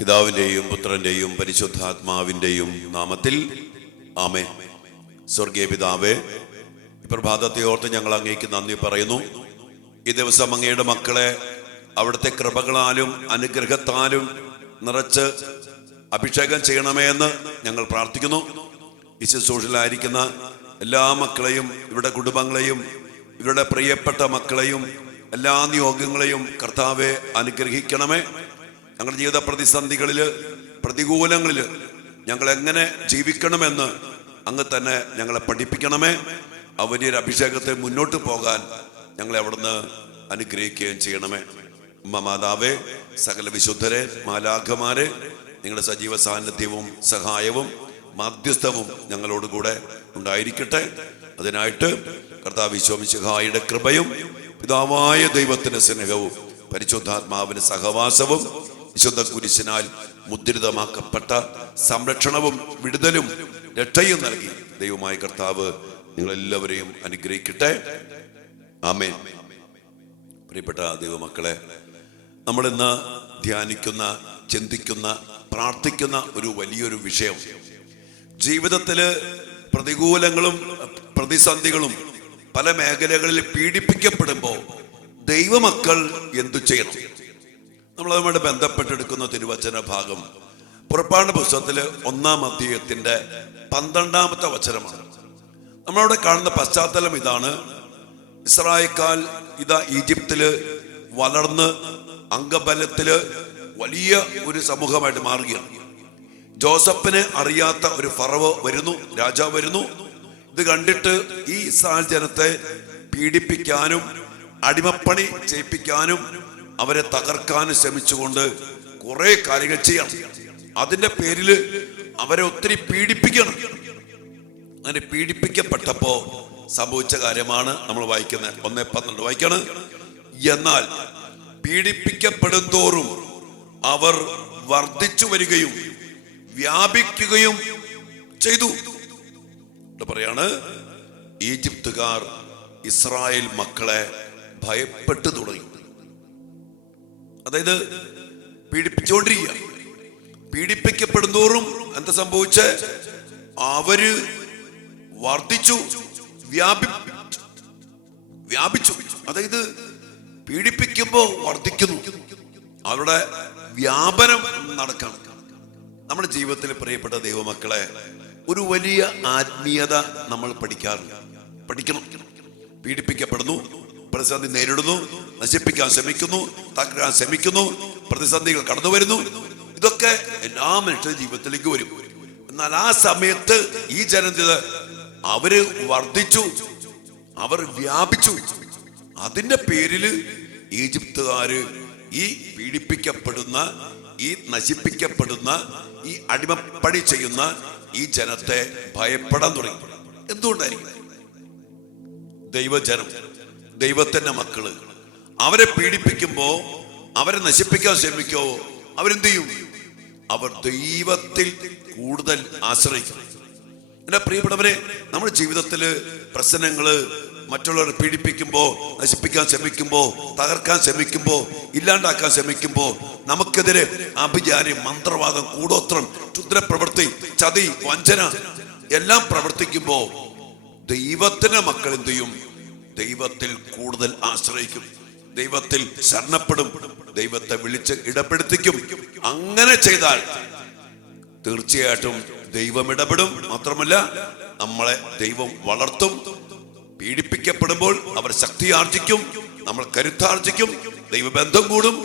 പിതാവിൻ്റെയും പുത്രൻ്റെയും പരിശുദ്ധാത്മാവിൻ്റെയും നാമത്തിൽ ആമേൻ. സ്വർഗീയ പിതാവേ, പ്രഭാതത്തെ ഓർത്ത് ഞങ്ങൾ അങ്ങേക്ക് നന്ദി പറയുന്നു. ഈ ദിവസം അങ്ങയുടെ മക്കളെ അവിടുത്തെ കൃപകളാലും അനുഗ്രഹത്താലും നിറച്ച് അഭിഷേകം ചെയ്യണമേ എന്ന് ഞങ്ങൾ പ്രാർത്ഥിക്കുന്നു. ഈ ശുശ്രൂഷയിലായിരിക്കുന്ന എല്ലാ മക്കളെയും, ഇവരുടെ കുടുംബങ്ങളെയും, ഇവരുടെ പ്രിയപ്പെട്ട മക്കളെയും, എല്ലാ നിയോഗങ്ങളെയും കർത്താവെ അനുഗ്രഹിക്കണമേ. ഞങ്ങളുടെ ജീവിത പ്രതിസന്ധികളിൽ, പ്രതികൂലങ്ങളിൽ ഞങ്ങൾ എങ്ങനെ ജീവിക്കണമെന്ന് അങ്ങ് തന്നെ ഞങ്ങളെ പഠിപ്പിക്കണമേ. ആ വലിയൊരു അഭിഷേകത്തെ മുന്നോട്ട് പോകാൻ ഞങ്ങളെ അവിടുന്ന് അനുഗ്രഹിക്കുകയും ചെയ്യണമേ. മാതാവേ, സകല വിശുദ്ധരെ, മാലാഖമാരെ, നിങ്ങളുടെ സജീവ സാന്നിധ്യവും സഹായവും മാധ്യസ്ഥവും ഞങ്ങളോടുകൂടെ ഉണ്ടായിരിക്കട്ടെ. അതിനായിട്ട് കർത്താവ് ഈശോ മിശിഹായുടെ കൃപയും പിതാവായ ദൈവത്തിന്റെ സ്നേഹവും പരിശുദ്ധാത്മാവിന്റെ സഹവാസവും വിശുദ്ധ കുരിശിനാൽ മുദ്രിതമാക്കപ്പെട്ട സംരക്ഷണവും വിടുതലും രക്ഷയും നൽകി ദൈവമായ കർത്താവ് നിങ്ങളെല്ലാവരെയും അനുഗ്രഹിക്കട്ടെ. ആമേൻ. പ്രിയപ്പെട്ട ദൈവമക്കളെ, നമ്മൾ ഇന്ന് ധ്യാനിക്കുന്ന, ചിന്തിക്കുന്ന, പ്രാർത്ഥിക്കുന്ന ഒരു വലിയൊരു വിഷയം, ജീവിതത്തില് പ്രതികൂലങ്ങളും പ്രതിസന്ധികളും പല മേഖലകളിൽ പീഡിപ്പിക്കപ്പെടുമ്പോൾ ദൈവമക്കൾ എന്തു ചെയ്യണം? നമ്മളതുമായിട്ട് ബന്ധപ്പെട്ടെടുക്കുന്ന തിരുവചന ഭാഗം പുറപ്പാട് പുസ്തകത്തില് 1-ാം അധ്യായത്തിന്റെ 12-ാമത്തെ വചനമാണ്. നമ്മളവിടെ കാണുന്ന പശ്ചാത്തലം ഇതാണ്. ഇസ്രായേൽക്കാർ ഇതാ ഈജിപ്തില് വളർന്ന് അംഗബലത്തില് വലിയ ഒരു സമൂഹമായിട്ട് മാറുകയാണ്. ജോസഫിനെ അറിയാത്ത ഒരു ഫറവോ വരുന്നു, രാജാവ് വരുന്നു. ഇത് കണ്ടിട്ട് ഈ ഇസ്രായേൽ ജനത്തെ പീഡിപ്പിക്കാനും അടിമപ്പണി ചെയ്യിപ്പിക്കാനും അവരെ തകർക്കാനും ശ്രമിച്ചുകൊണ്ട് കുറെ കാര്യങ്ങൾ ചെയ്യണം. അതിന്റെ പേരിൽ അവരെ ഒത്തിരി പീഡിപ്പിക്കണം. അങ്ങനെ പീഡിപ്പിക്കപ്പെട്ടപ്പോ സംഭവിച്ച കാര്യമാണ് നമ്മൾ വായിക്കുന്നത്. 1:12 വായിക്കാണ്. എന്നാൽ പീഡിപ്പിക്കപ്പെടും തോറും അവർ വർദ്ധിച്ചു വരികയും വ്യാപിക്കുകയും ചെയ്തു. പറയാണ്, ഈജിപ്തുകാർ ഇസ്രായേൽ മക്കളെ ഭയപ്പെട്ടു തുടങ്ങി. അതായത് പീഡിപ്പിച്ചുകൊണ്ടിരിക്കുക. പീഡിപ്പിക്കപ്പെടുന്തോറും എന്താ സംഭവിച്ച? അവര് വർദ്ധിച്ചു, വ്യാപിച്ചു. അതായത് പീഡിപ്പിക്കുമ്പോ വർദ്ധിക്കുന്നു, അവരുടെ വ്യാപനം നടക്കണം. നമ്മുടെ ജീവിതത്തിൽ പ്രിയപ്പെട്ട ദൈവമക്കളെ, ഒരു വലിയ ആത്മീയത നമ്മൾ പഠിക്കണം. പീഡിപ്പിക്കപ്പെടുന്നു, പ്രതിസന്ധി നേരിടുന്നു, നശിപ്പിക്കാൻ ശ്രമിക്കുന്നു, തകർക്കാൻ ശ്രമിക്കുന്നു, പ്രതിസന്ധികൾ കടന്നു വരുന്നു. ഇതൊക്കെ എല്ലാ മനുഷ്യ ജീവിതത്തിലേക്ക് വരും. എന്നാൽ ആ സമയത്ത് ഈ ജനത അവര് വർദ്ധിച്ചു, അവർ വ്യാപിച്ചു. അതിന്റെ പേരില് ഈജിപ്തുകാര് ഈ പീഡിപ്പിക്കപ്പെടുന്ന, ഈ നശിപ്പിക്കപ്പെടുന്ന, ഈ അടിമപ്പണി ചെയ്യുന്ന ഈ ജനത്തെ ഭയപ്പെടാൻ തുടങ്ങി. എന്തുകൊണ്ടായിരിക്കും? ദൈവജനം, ദൈവത്തിന്റെ മക്കള് അവരെ പീഡിപ്പിക്കുമ്പോ, അവരെ നശിപ്പിക്കാൻ ശ്രമിക്കോ, അവരെന്ത് ചെയ്യും? അവർ ദൈവത്തിൽ കൂടുതൽ ആശ്രയിക്കും. എന്റെ പ്രിയപ്പെട്ടവരെ, നമ്മുടെ ജീവിതത്തില് പ്രശ്നങ്ങള്, മറ്റുള്ളവരെ പീഡിപ്പിക്കുമ്പോ, നശിപ്പിക്കാൻ ശ്രമിക്കുമ്പോ, തകർക്കാൻ ശ്രമിക്കുമ്പോ, ഇല്ലാണ്ടാക്കാൻ ശ്രമിക്കുമ്പോ, നമുക്കെതിരെ അഭിചാരം, മന്ത്രവാദം, കൂടോത്രം, ക്ഷുദ്രപ്രവൃത്തി, ചതി, വഞ്ചന എല്ലാം പ്രവർത്തിക്കുമ്പോ ദൈവത്തിന്റെ മക്കൾ എന്ത് ചെയ്യും? ദൈവത്തിൽ കൂടുതൽ ആശ്രയിക്കും, ദൈവത്തിൽ ശരണപ്പെടും, ദൈവത്തെ വിളിച്ച് ഇടപെടുത്തിക്കും. അങ്ങനെ ചെയ്താൽ തീർച്ചയായിട്ടും ദൈവം ഇടപെടും. മാത്രമല്ല, നമ്മളെ ദൈവം വളർത്തും. പീഡിപ്പിക്കപ്പെടുമ്പോൾ അവർ ശക്തി ആർജിക്കും, നമ്മൾ കരുത്താർജിക്കും, ദൈവബന്ധം കൂടും,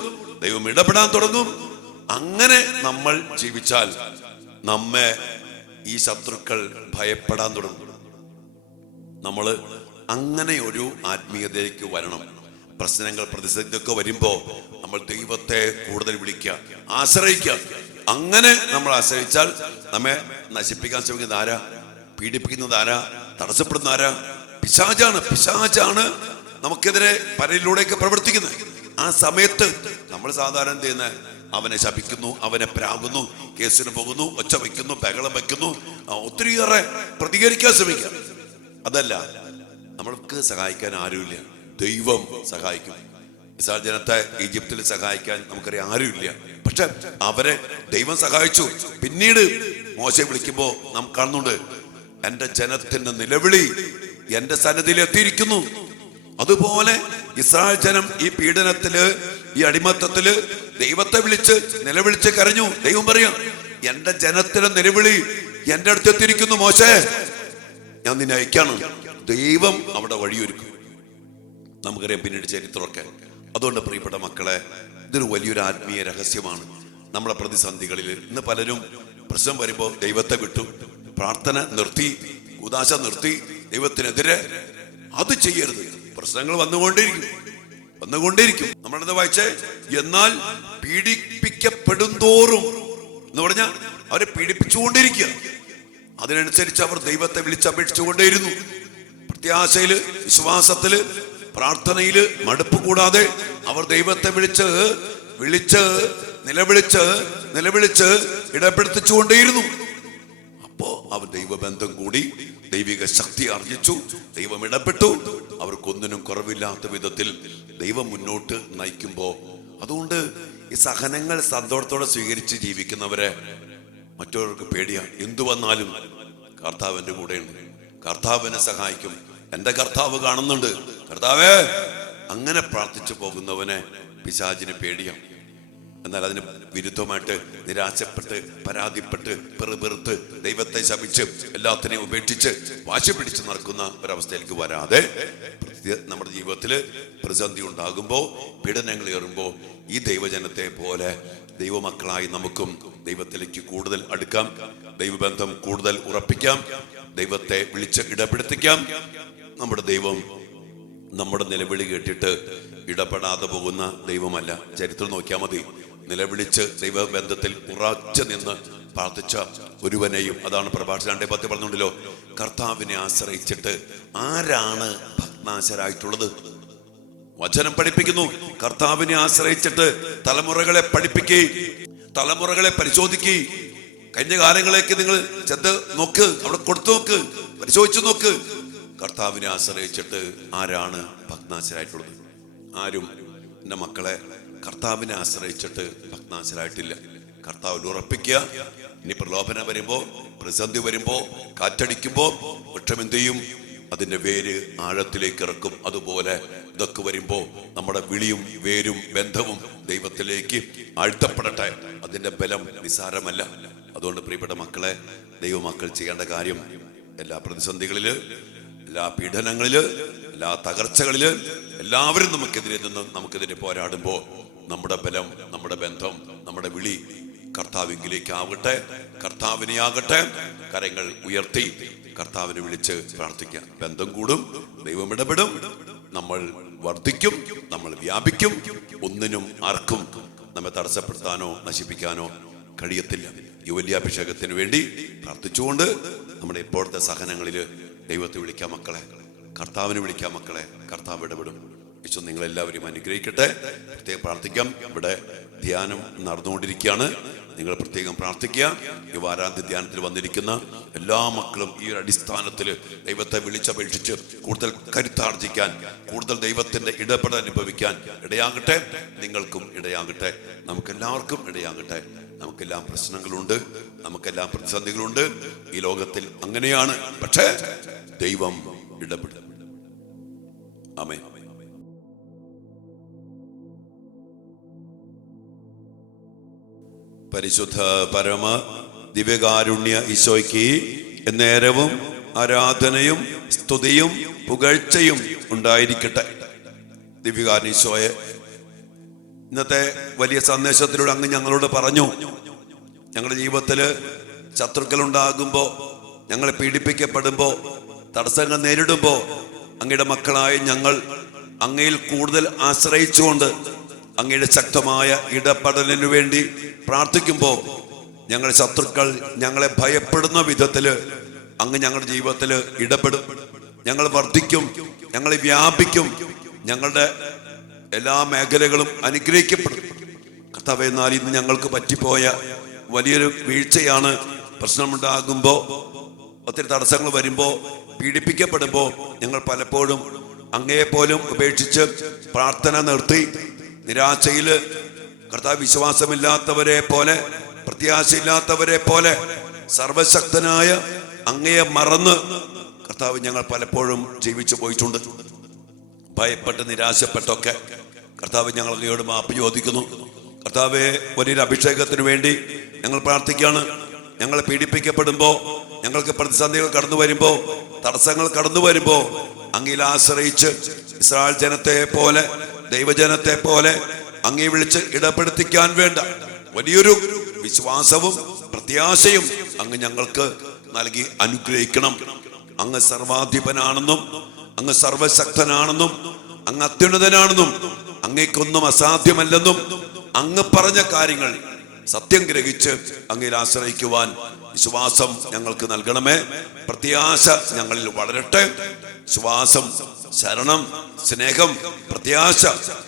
ദൈവം ഇടപെടാൻ തുടങ്ങും. അങ്ങനെ നമ്മൾ ജീവിച്ചാൽ നമ്മെ ഈ ശത്രുക്കൾ ഭയപ്പെടാൻ തുടങ്ങും. നമ്മൾ അങ്ങനെ ഒരു ആത്മീയതയിലേക്ക് വരണം. പ്രശ്നങ്ങൾ, പ്രതിസന്ധിയൊക്കെ വരുമ്പോ നമ്മൾ ദൈവത്തെ കൂടുതൽ വിളിക്കുക, ആശ്രയിക്കുക. അങ്ങനെ നമ്മൾ ആശ്രയിച്ചാൽ നമ്മെ നശിപ്പിക്കാൻ ശ്രമിക്കുന്നത് ആരാ? പീഡിപ്പിക്കുന്നത് ആരാ? തടസ്സപ്പെടുന്ന ആരാ? പിശാചാണ് നമുക്കെതിരെ പലരിലൂടെയൊക്കെ പ്രവർത്തിക്കുന്നത്. ആ സമയത്ത് നമ്മൾ സാധാരണ ചെയ്യുന്ന, അവനെ ശപിക്കുന്നു, അവനെ പ്രാകുന്നു, കേസിന് പോകുന്നു, ഒച്ച വയ്ക്കുന്നു, ബഹളം വയ്ക്കുന്നു, ഒത്തിരിയേറെ പ്രതികരിക്കാൻ ശ്രമിക്കുക. അതല്ല, നമ്മൾക്ക് സഹായിക്കാൻ ആരുമില്ല, ദൈവം സഹായിക്കും. ഇസ്രായേൽ ജനത്തെ ഈജിപ്തിൽ സഹായിക്കാൻ നമുക്കറിയാം ആരുമില്ല. പക്ഷെ അവരെ ദൈവം സഹായിച്ചു. പിന്നീട് മോശെ വിളിക്കുമ്പോ നാം കാണുന്നുണ്ട്, എന്റെ ജനത്തിന്റെ നിലവിളി എന്റെ സന്നിധിയിൽ എത്തിയിരിക്കുന്നു. അതുപോലെ ഇസ്രായേൽ ജനം ഈ പീഡനത്തില്, ഈ അടിമത്തത്തില് ദൈവത്തെ വിളിച്ച് നിലവിളിച്ച് കരഞ്ഞു. ദൈവം പറയാ, എന്റെ ജനത്തിന്റെ നിലവിളി എന്റെ അടുത്ത് എത്തിയിരിക്കുന്നു മോശേ, ഞാൻ നിന്നെ അയക്കാണ്. ദൈവം അവിടെ വഴിയൊരുക്കും. നമുക്കറിയാം പിന്നീട് ചരിത്രമൊക്കെ. അതുകൊണ്ട് പ്രിയപ്പെട്ട മക്കളെ, ഇതൊരു വലിയൊരു ആത്മീയ രഹസ്യമാണ്. നമ്മളെ പ്രതിസന്ധികളിൽ ഇന്ന് പലരും പ്രശ്നം വരുമ്പോൾ ദൈവത്തെ വിട്ടു, പ്രാർത്ഥന നിർത്തി, ഉദാശ നിർത്തി, ദൈവത്തിനെതിരെ. അത് ചെയ്യരുത്. പ്രശ്നങ്ങൾ വന്നുകൊണ്ടേയിരിക്കും. നമ്മളത് വായിച്ചേ, എന്നാൽ പീഡിപ്പിക്കപ്പെടുന്തോറും എന്ന് പറഞ്ഞാൽ അവരെ പീഡിപ്പിച്ചുകൊണ്ടിരിക്കുക. അതിനനുസരിച്ച് അവർ ദൈവത്തെ വിളിച്ചപേക്ഷിച്ചുകൊണ്ടേയിരുന്നു. പ്രത്യാശയില്, വിശ്വാസത്തില്, പ്രാർത്ഥനയില് മടുപ്പ് കൂടാതെ അവർ ദൈവത്തെ വിളിച്ച് നിലവിളിച്ച് ഇടപെടുത്തിച്ചുകൊണ്ടേയിരുന്നു. അപ്പോ അവർ ദൈവബന്ധം കൂടി, ദൈവിക ശക്തി ആർജിച്ചു, ദൈവം ഇടപെട്ടു. അവർക്കൊന്നിനും കുറവില്ലാത്ത വിധത്തിൽ ദൈവം മുന്നോട്ട് നയിക്കുമ്പോ, അതുകൊണ്ട് ഈ സഹനങ്ങൾ സന്തോഷത്തോടെ സ്വീകരിച്ച് ജീവിക്കുന്നവരെ മറ്റുള്ളവർക്ക് പേടിയാ. എന്തു വന്നാലും കർത്താവിന്റെ കൂടെയുണ്ട്, കർത്താവിനെ സഹായിക്കും, എന്റെ കർത്താവ് കാണുന്നുണ്ട്, കർത്താവേ, അങ്ങനെ പ്രാർത്ഥിച്ചു പോകുന്നവനെ പിശാചിന് പേടിയാണ്. എന്നാൽ അതിന് വിരുദ്ധമായിട്ട് നിരാശപ്പെട്ട്, പരാതിപ്പെട്ട്, പെറുപെറുത്ത്, ദൈവത്തെ ശപിച്ച്, എല്ലാത്തിനെയും ഉപേക്ഷിച്ച് വാശി പിടിച്ച് നടക്കുന്ന ഒരവസ്ഥയിലേക്ക് വരാതെ, നമ്മുടെ ജീവിതത്തില് പ്രതിസന്ധി ഉണ്ടാകുമ്പോ, പീഡനങ്ങൾ ഏറുമ്പോ, ഈ ദൈവജനത്തെ പോലെ ദൈവമക്കളായി നമുക്കും ദൈവത്തിലേക്ക് കൂടുതൽ അടുക്കാം, ദൈവബന്ധം കൂടുതൽ ഉറപ്പിക്കാം, ദൈവത്തെ വിളിച്ച് ഇടപെടുത്തിക്കാം. നമ്മുടെ ദൈവം നമ്മുടെ നിലവിളി കേട്ടിട്ട് ഇടപെടാതെ പോകുന്ന ദൈവമല്ല. ചരിത്രം നോക്കിയാൽ മതി. നിലവിളിച്ച് ദൈവബന്ധത്തിൽ ഉറച്ചു നിന്ന് പ്രാർത്ഥിച്ച ഒരുവനെയും, അതാണ് പ്രഭാഷണം 2:10 പറഞ്ഞുകൊണ്ടല്ലോ, കർത്താവിനെ ആശ്രയിച്ചിട്ട് ആരാണ് ഭഗ്നാശരായിട്ടുള്ളത്? വചനം പഠിപ്പിക്കുന്നു, കർത്താവിനെ ആശ്രയിച്ചിട്ട് തലമുറകളെ പഠിപ്പിക്കുകയും തലമുറകളെ പരിശോധിക്കുകയും കഴിഞ്ഞ കാലങ്ങളേക്ക് നിങ്ങൾ ചെന്ന് നോക്ക്, അവിടെ കൊടുത്തു നോക്ക്, പരിശോധിച്ചു നോക്ക്. കർത്താവിനെ ആശ്രയിച്ചിട്ട് ആരാണ് ഭഗ്നാശരായിട്ടുള്ളത്? ആരും എൻ്റെ മക്കളെ കർത്താവിനെ ആശ്രയിച്ചിട്ട് ഭഗ്നാശരായിട്ടില്ല. കർത്താവിൽ ഉറപ്പിക്കുക. ഇനി പ്രലോഭനം വരുമ്പോ, പ്രതിസന്ധി വരുമ്പോ, കാറ്റടിക്കുമ്പോ വൃക്ഷം എന്ത് ചെയ്യും? അതിന്റെ വേര് ആഴത്തിലേക്ക് ഇറക്കും. അതുപോലെ ഇതൊക്കെ വരുമ്പോ നമ്മുടെ വിളിയും വേരും ബന്ധവും ദൈവത്തിലേക്ക് ആഴ്ത്തപ്പെടട്ടെ. അതിന്റെ ബലം നിസാരമല്ല. അതുകൊണ്ട് പ്രിയപ്പെട്ട മക്കളെ, ദൈവമക്കൾ ചെയ്യേണ്ട കാര്യം, എല്ലാ പ്രതിസന്ധികളില്, എല്ലാ പീഡനങ്ങളില്, എല്ലാ തകർച്ചകളില് എല്ലാവരും നമുക്കെതിരെ പോരാടുമ്പോ നമ്മുടെ ബലം, നമ്മുടെ ബന്ധം, നമ്മുടെ വിളി കർത്താവിലേക്ക് ആവട്ടെ, കർത്താവിനെ ആകട്ടെ. കരങ്ങൾ ഉയർത്തി കർത്താവിനെ വിളിച്ച് പ്രാർത്ഥിക്കാം. ബന്ധം കൂടും, ദൈവം ഇടപെടും, നമ്മൾ വർദ്ധിക്കും, നമ്മൾ വ്യാപിക്കും. ഒന്നിനും ആർക്കും നമ്മെ തടസ്സപ്പെടുത്താനോ നശിപ്പിക്കാനോ കഴിയത്തില്ല. ഈ വലിയ അഭിഷേകത്തിന് വേണ്ടി പ്രാർത്ഥിച്ചുകൊണ്ട് നമ്മുടെ ഇപ്പോഴത്തെ സഹനങ്ങളിൽ ദൈവത്തെ വിളിക്കാം മക്കളെ, കർത്താവിനെ വിളിക്കാം മക്കളെ. കർത്താവ് ഇടപെടും. യേശു നിങ്ങളെല്ലാവരും അനുഗ്രഹിക്കട്ടെ. പ്രത്യേകം പ്രാർത്ഥിക്കാം. ഇവിടെ ധ്യാനം നടന്നുകൊണ്ടിരിക്കുകയാണ്. നിങ്ങൾ പ്രത്യേകം പ്രാർത്ഥിക്കുക. ഈ വാരാന്ത്യ ധ്യാനത്തിൽ വന്നിരിക്കുന്ന എല്ലാ മക്കളും ഈ ഒരു അടിസ്ഥാനത്തിൽ ദൈവത്തെ വിളിച്ചപേക്ഷിച്ച് കൂടുതൽ കരുത്താർജിക്കാൻ, കൂടുതൽ ദൈവത്തിന്റെ ഇടപെടൽ അനുഭവിക്കാൻ ഇടയാകട്ടെ. നിങ്ങൾക്കും ഇടയാകട്ടെ, നമുക്കെല്ലാവർക്കും ഇടയാകട്ടെ. നമുക്കെല്ലാം പ്രശ്നങ്ങളുണ്ട്, നമുക്കെല്ലാം പ്രതിസന്ധികളുണ്ട്. ഈ ലോകത്തിൽ അങ്ങനെയാണ്. പക്ഷേ ദൈവം ഇടപെടും. ആമേൻ. പരിശുദ്ധ പരമ ദിവ്യകാരുണ്യ ഈശോയ്ക്ക് എന്നേരവും ആരാധനയും സ്തുതിയും പുകഴ്ചയും ഉണ്ടായിരിക്കട്ടെ. ദിവ്യകാരുണ്യ ഈശോയെ, ഇന്നത്തെ വലിയ സന്ദേശത്തിലൂടെ അങ്ങ് ഞങ്ങളോട് പറഞ്ഞു, ഞങ്ങളുടെ ജീവിതത്തില് ശത്രുക്കൾ ഉണ്ടാകുമ്പോ, ഞങ്ങളെ പീഡിപ്പിക്കപ്പെടുമ്പോ, തടസ്സങ്ങൾ നേരിടുമ്പോ, അങ്ങയുടെ മക്കളായ ഞങ്ങൾ അങ്ങയിൽ കൂടുതൽ ആശ്രയിച്ചുകൊണ്ട് അങ്ങയുടെ ശക്തമായ ഇടപെടലിനു വേണ്ടി പ്രാർത്ഥിക്കുമ്പോ, ഞങ്ങളുടെ ശത്രുക്കൾ ഞങ്ങളെ ഭയപ്പെടുന്ന വിധത്തില് അങ്ങ് ഞങ്ങളുടെ ജീവിതത്തില് ഇടപെടും. ഞങ്ങൾ വർദ്ധിക്കും, ഞങ്ങളെ വ്യാപിക്കും, ഞങ്ങളുടെ എല്ലാ മേഖലകളും അനുഗ്രഹിക്കപ്പെടും. കർത്താവേ, എന്നാൽ ഇന്ന് ഞങ്ങൾക്ക് പറ്റിപ്പോയ വലിയൊരു വീഴ്ചയാണ്. പ്രശ്നമുണ്ടാകുമ്പോ, ഒത്തിരി തടസ്സങ്ങൾ വരുമ്പോ, പീഡിപ്പിക്കപ്പെടുമ്പോ ഞങ്ങൾ പലപ്പോഴും അങ്ങയെപ്പോലും ഉപേക്ഷിച്ച് പ്രാർത്ഥന നിർത്തി നിരാശയിൽ കർത്താവ് വിശ്വാസമില്ലാത്തവരെ പോലെ, പ്രത്യാശയില്ലാത്തവരെ പോലെ സർവശക്തനായ അങ്ങയെ മറന്ന് കർത്താവ് ഞങ്ങൾ പലപ്പോഴും ജീവിച്ചു പോയിട്ടുണ്ട്. ഭയപ്പെട്ട് നിരാശപ്പെട്ടൊക്കെ കർത്താവ് ഞങ്ങൾ അങ്ങയോട് മാപ്പ് ചോദിക്കുന്നു. കർത്താവെ, വലിയൊരു അഭിഷേകത്തിന് വേണ്ടി ഞങ്ങൾ പ്രാർത്ഥിക്കുകയാണ്. ഞങ്ങൾ പീഡിപ്പിക്കപ്പെടുമ്പോൾ, ഞങ്ങൾക്ക് പ്രതിസന്ധികൾ കടന്നു വരുമ്പോൾ, തടസ്സങ്ങൾ കടന്നു വരുമ്പോൾ അങ്ങയിൽ ആശ്രയിച്ച് ഇസ്രായേൽ ജനത്തെ പോലെ, ദൈവജനത്തെ പോലെ അങ്ങയെ വിളിച്ച് ഇടപെടുത്തിക്കാൻ വേണ്ട വലിയൊരു വിശ്വാസവും പ്രത്യാശയും അങ്ങ് ഞങ്ങൾക്ക് നൽകി അനുഗ്രഹിക്കണം. അങ്ങ് സർവാധിപനാണെന്നും അങ്ങ് സർവശക്തനാണെന്നും അങ്ങ് അത്യുന്നതനാണെന്നും അങ്ങേക്കൊന്നും അസാധ്യമല്ലെന്നും അങ്ങ് പറഞ്ഞ കാര്യങ്ങൾ സത്യം ഗ്രഹിച്ച് അങ്ങയിൽ ആശ്രയിക്കുവാൻ വിശ്വാസം ഞങ്ങൾക്ക് നൽകണമേ. പ്രത്യാശ ഞങ്ങളിൽ വളരട്ടെ. വിശ്വാസം, ശരണം, സ്നേഹം, പ്രത്യാശ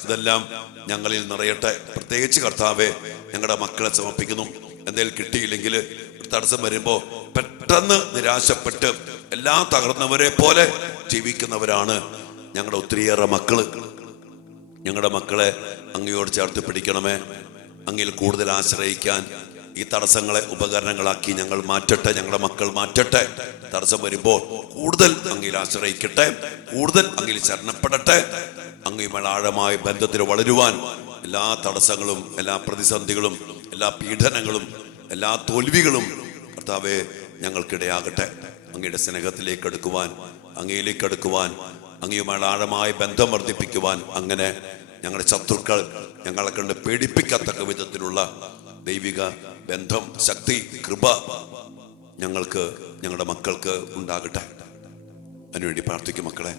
ഇതെല്ലാം ഞങ്ങളിൽ നിറയട്ടെ. പ്രത്യേകിച്ച് കർത്താവെ, ഞങ്ങളുടെ മക്കളെ സമർപ്പിക്കുന്നു. എന്തെങ്കിലും കിട്ടിയില്ലെങ്കിൽ ഒരു തടസ്സം വരുമ്പോൾ പെട്ടെന്ന് നിരാശപ്പെട്ട് എല്ലാം തകർന്നവരെ പോലെ ജീവിക്കുന്നവരാണ് ഞങ്ങളുടെ ഒത്തിരിയേറെ മക്കള്. ഞങ്ങളുടെ മക്കളെ അങ്ങയോട് ചേർത്ത് പിടിക്കണമേ. അങ്ങയിൽ കൂടുതൽ ആശ്രയിക്കാൻ ഈ തടസ്സങ്ങളെ ഉപകരണങ്ങളാക്കി ഞങ്ങൾ മാറ്റട്ടെ, ഞങ്ങളുടെ മക്കൾ മാറ്റട്ടെ. തടസ്സം വരുമ്പോൾ കൂടുതൽ അങ്ങയിൽ ആശ്രയിക്കട്ടെ, കൂടുതൽ അങ്ങയിൽ ശരണപ്പെടട്ടെ. അങ്ങയുമായി ആഴമായ ബന്ധത്തിൽ വളരുവാൻ എല്ലാ തടസ്സങ്ങളും, എല്ലാ പ്രതിസന്ധികളും, എല്ലാ പീഡനങ്ങളും, എല്ലാ തോൽവികളും കർത്താവെ ഞങ്ങൾക്കിടയാകട്ടെ. അങ്ങയുടെ സ്നേഹത്തിലേക്ക് എടുക്കുവാൻ, അങ്ങയിലേക്ക് എടുക്കുവാൻ, അങ്ങയുമായി ആഴമായ ബന്ധം വർദ്ധിപ്പിക്കുവാൻ, അങ്ങനെ ഞങ്ങളുടെ ശത്രുക്കൾ ഞങ്ങളെ കണ്ട് പേടിപ്പിക്കത്തക്ക വിധത്തിലുള്ള ദൈവിക ബന്ധം, ശക്തി, കൃപ ഞങ്ങൾക്ക്, ഞങ്ങളുടെ മക്കൾക്ക് ഉണ്ടാകട്ടെ. അതിനുവേണ്ടി പ്രാർത്ഥിക്കും മക്കളെ.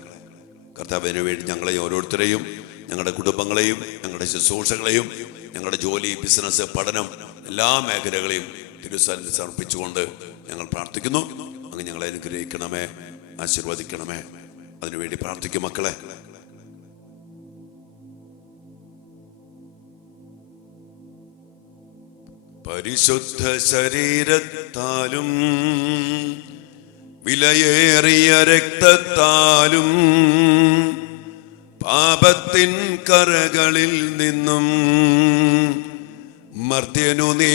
കർത്താവിന് വേണ്ടി ഞങ്ങളെ ഓരോരുത്തരെയും, ഞങ്ങളുടെ കുടുംബങ്ങളെയും, ഞങ്ങളുടെ ശുശ്രൂഷകളെയും, ഞങ്ങളുടെ ജോലി, ബിസിനസ്, പഠനം, എല്ലാ മേഖലകളെയും തിരുസന്നിധിയിൽ സമർപ്പിച്ചുകൊണ്ട് ഞങ്ങൾ പ്രാർത്ഥിക്കുന്നു. അങ്ങ് ഞങ്ങളെ അനുഗ്രഹിക്കണമേ, ആശീർവദിക്കണമേ. അതിനുവേണ്ടി പ്രാർത്ഥിക്കും മക്കളെ. പരിശുദ്ധ ശരീരത്താലും വിലയേറിയ രക്തത്താലും പാപത്തിൻ കറകളിൽ നിന്നും മർത്യനു നീ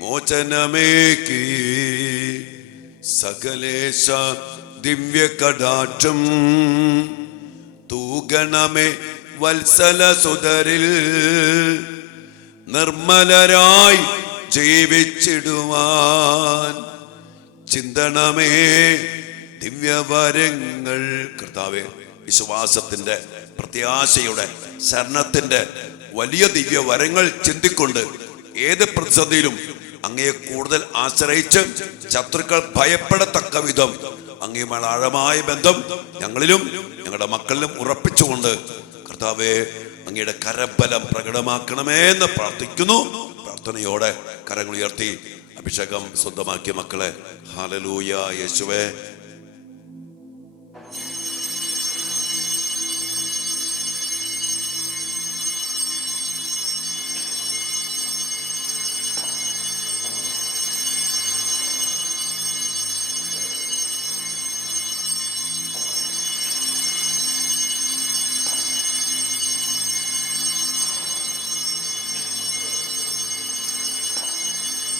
മോചനമേകി സകലേശ ദിവ്യ കടാക്ഷം തൂഗണമേ വത്സല സുതരിൽ നിർമ്മലരായി ജീവിച്ചിടുവാൻ ചിന്തണമേ ദിവ്യവരങ്ങൾ. കർത്താവേ, വിശ്വാസത്തിന്റെ, പ്രത്യാശയുടെ, ശരണത്തിന്റെ വലിയ ദിവ്യവരങ്ങൾ ചിന്തിക്കൊണ്ട് ഏത് പ്രതിസന്ധിയിലും അങ്ങയെ കൂടുതൽ ആശ്രയിച്ച് ശത്രുക്കൾ ഭയപ്പെടത്തക്ക വിധം അങ്ങയുമായി ആഴമായ ബന്ധം ഞങ്ങളിലും ഞങ്ങളുടെ മക്കളിലും ഉറപ്പിച്ചുകൊണ്ട് കർത്താവേ, അങ്ങയുടെ കരബലം പ്രകടമാക്കണമേ എന്ന് പ്രാർത്ഥിക്കുന്നു. പ്രാർത്ഥനയോടെ കരങ്ങൾ ഉയർത്തി അഭിഷേകം സ്വന്തമാക്കിയ മക്കളെ, ഹല്ലേലൂയ യേശുവേ.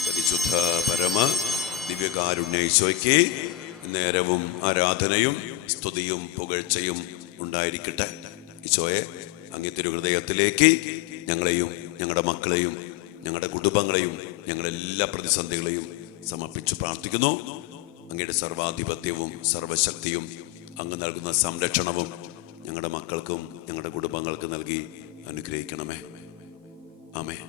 പരിശുദ്ധ പരമ ദിവ്യകാരുണ്യ ഈശോയ്ക്ക് നേരവും ആരാധനയും സ്തുതിയും പുകഴ്ചയും ഉണ്ടായിരിക്കട്ടെ. ഈശോയെ, അങ്ങേ തിരുഹൃദയത്തിലേക്ക് ഞങ്ങളെയും ഞങ്ങളുടെ മക്കളെയും ഞങ്ങളുടെ കുടുംബങ്ങളെയും ഞങ്ങളുടെ എല്ലാ പ്രതിസന്ധികളെയും സമർപ്പിച്ച് പ്രാർത്ഥിക്കുന്നു. അങ്ങയുടെ സർവാധിപത്യവും സർവശക്തിയും അങ്ങ് നൽകുന്ന സംരക്ഷണവും ഞങ്ങളുടെ മക്കൾക്കും ഞങ്ങളുടെ കുടുംബങ്ങൾക്കും നൽകി അനുഗ്രഹിക്കണമേ. ആമേൻ.